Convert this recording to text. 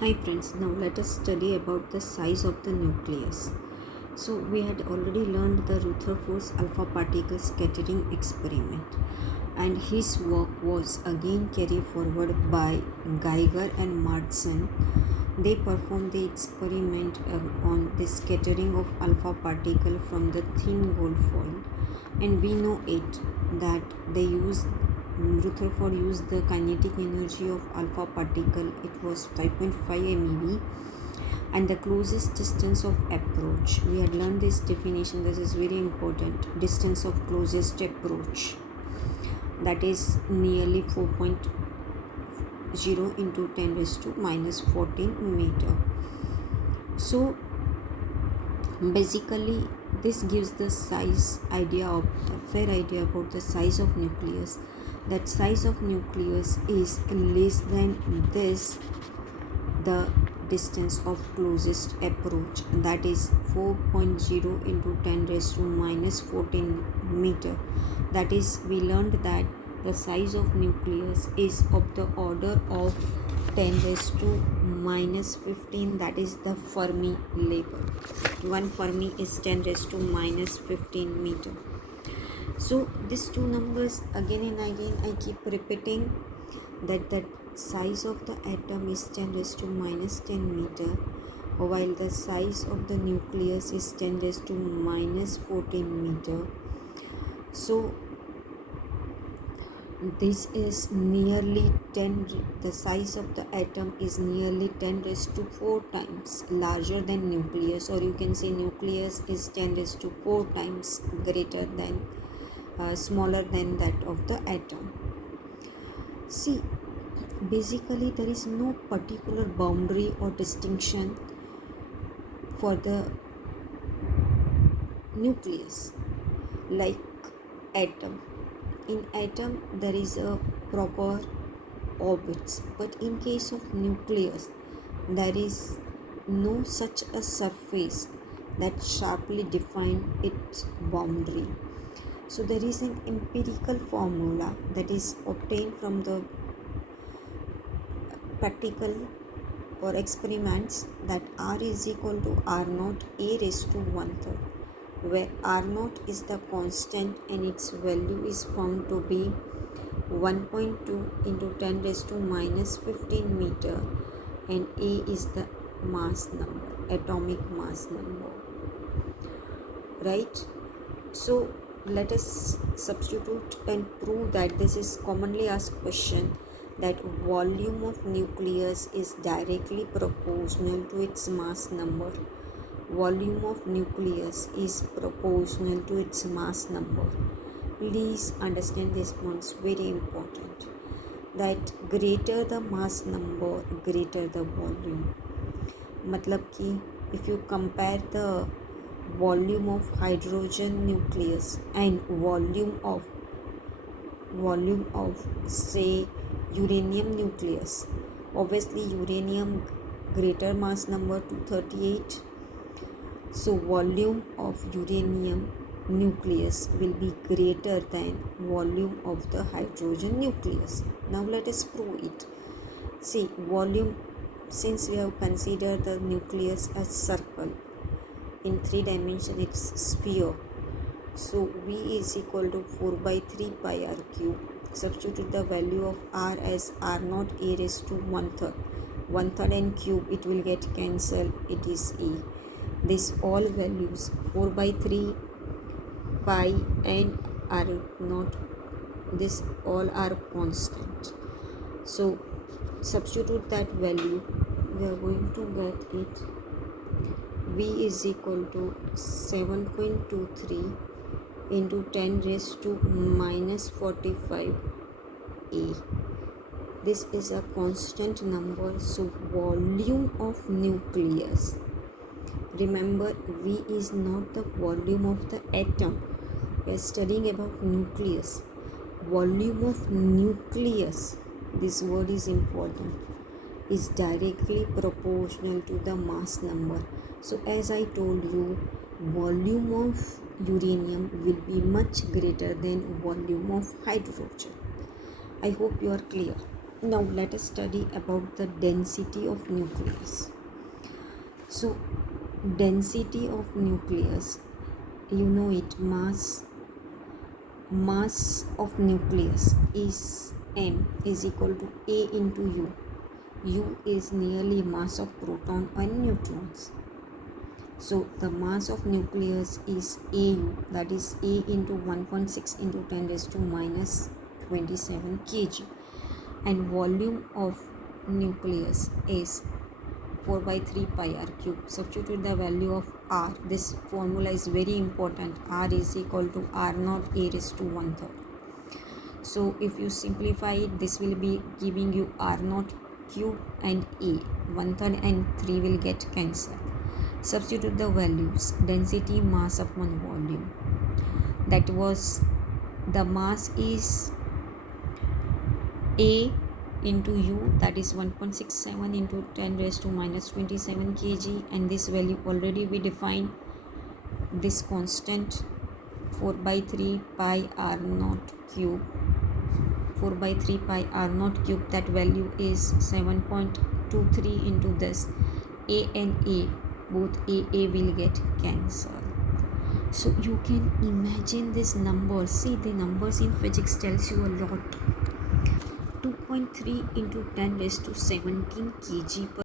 Hi friends, now let us study about the size of the nucleus. So we had already learned the Rutherford's alpha particle scattering experiment, and his work was again carried forward by Geiger and Martson. They performed the experiment on the scattering of alpha particle from the thin gold foil, and we know it that they used Rutherford used the kinetic energy of alpha particle. It was 5.5 MeV and the closest distance of approach. We had learned this definition. This is very important. Distance of closest approach, that is nearly 4.0 into 10 raised to minus 14 meter. So basically this gives the size idea of a fair idea about the size of nucleus. That size of nucleus is less than this, the distance of closest approach, that is 4.0 into 10 raised to minus 14 meter. That is, we learned that the size of nucleus is of the order of 10 raised to minus 15, that is the Fermi level. 1 Fermi is 10 raised to minus 15 meter. So these two numbers again and again I keep repeating that the size of the atom is 10 raised to minus 10 meter, while the size of the nucleus is 10 raised to minus 14 meter. So this is nearly 10, the size of the atom is nearly 10 raised to 4 times larger than nucleus, or you can say nucleus is 10 raised to 4 times greater than smaller than that of the atom. See, basically there is no particular boundary or distinction for the nucleus like atom. In atom there is a proper orbits, but in case of nucleus there is no such a surface that sharply define its boundary. So there is an empirical formula that is obtained from the practical or experiments, that R is equal to R naught A raised to 1/3, where R naught is the constant and its value is found to be 1.2 into 10 raised to minus 15 meter, and A is the mass number, atomic mass number, right? So let us substitute and prove that this is commonly asked question, that volume of nucleus is directly proportional to its mass number. Volume of nucleus is proportional to its mass number. Please understand this points, very important, that greater the mass number, greater the volume. मतलब कि if you compare the volume of hydrogen nucleus and volume of say uranium nucleus, obviously uranium greater mass number 238, so volume of uranium nucleus will be greater than volume of the hydrogen nucleus. Now let us prove it. See, volume, since we have considered the nucleus as circle, in 3 dimension it's sphere, so V is equal to 4 by 3 pi r cube. Substitute the value of R as R naught A raised to 1/3. 1/3 and cube, it will get cancelled, it is E. This all values 4 by 3 pi and R naught, this all are constant. So substitute that value, we are going to get it. V is equal to 7.23 into 10 raised to minus 45 A. This is a constant number, so volume of nucleus, remember V is not the volume of the atom, we are studying about nucleus. Volume of nucleus, this word is important, is directly proportional to the mass number. So as I told you, volume of uranium will be much greater than volume of hydrogen. I hope you are clear. Now let us study about the density of nucleus. So density of nucleus, you know it, mass of nucleus is m is equal to a into u. U is nearly mass of proton and neutrons. So the mass of nucleus is AU, that is A into 1.6 into 10 raised to minus 27 kg, and volume of nucleus is 4 by 3 pi r cube. Substitute the value of r. This formula is very important. R is equal to r naught a raised to 1/3. So if you simplify it, this will be giving you r naught cube and a 1/3 and 3 will get cancelled. Substitute the values. Density, mass upon volume. That was, the mass is a into u, that is 1.67 into 10 raised to minus 27 kg, and this value already we defined, this constant 4 by 3 pi r naught cube, 4 by 3 pi r naught cube, that value is 7.23 into this. A and A, both A will get cancelled. So you can imagine this number. See, the numbers in physics tells you a lot. 2.3 into 10 raised to 17 kg per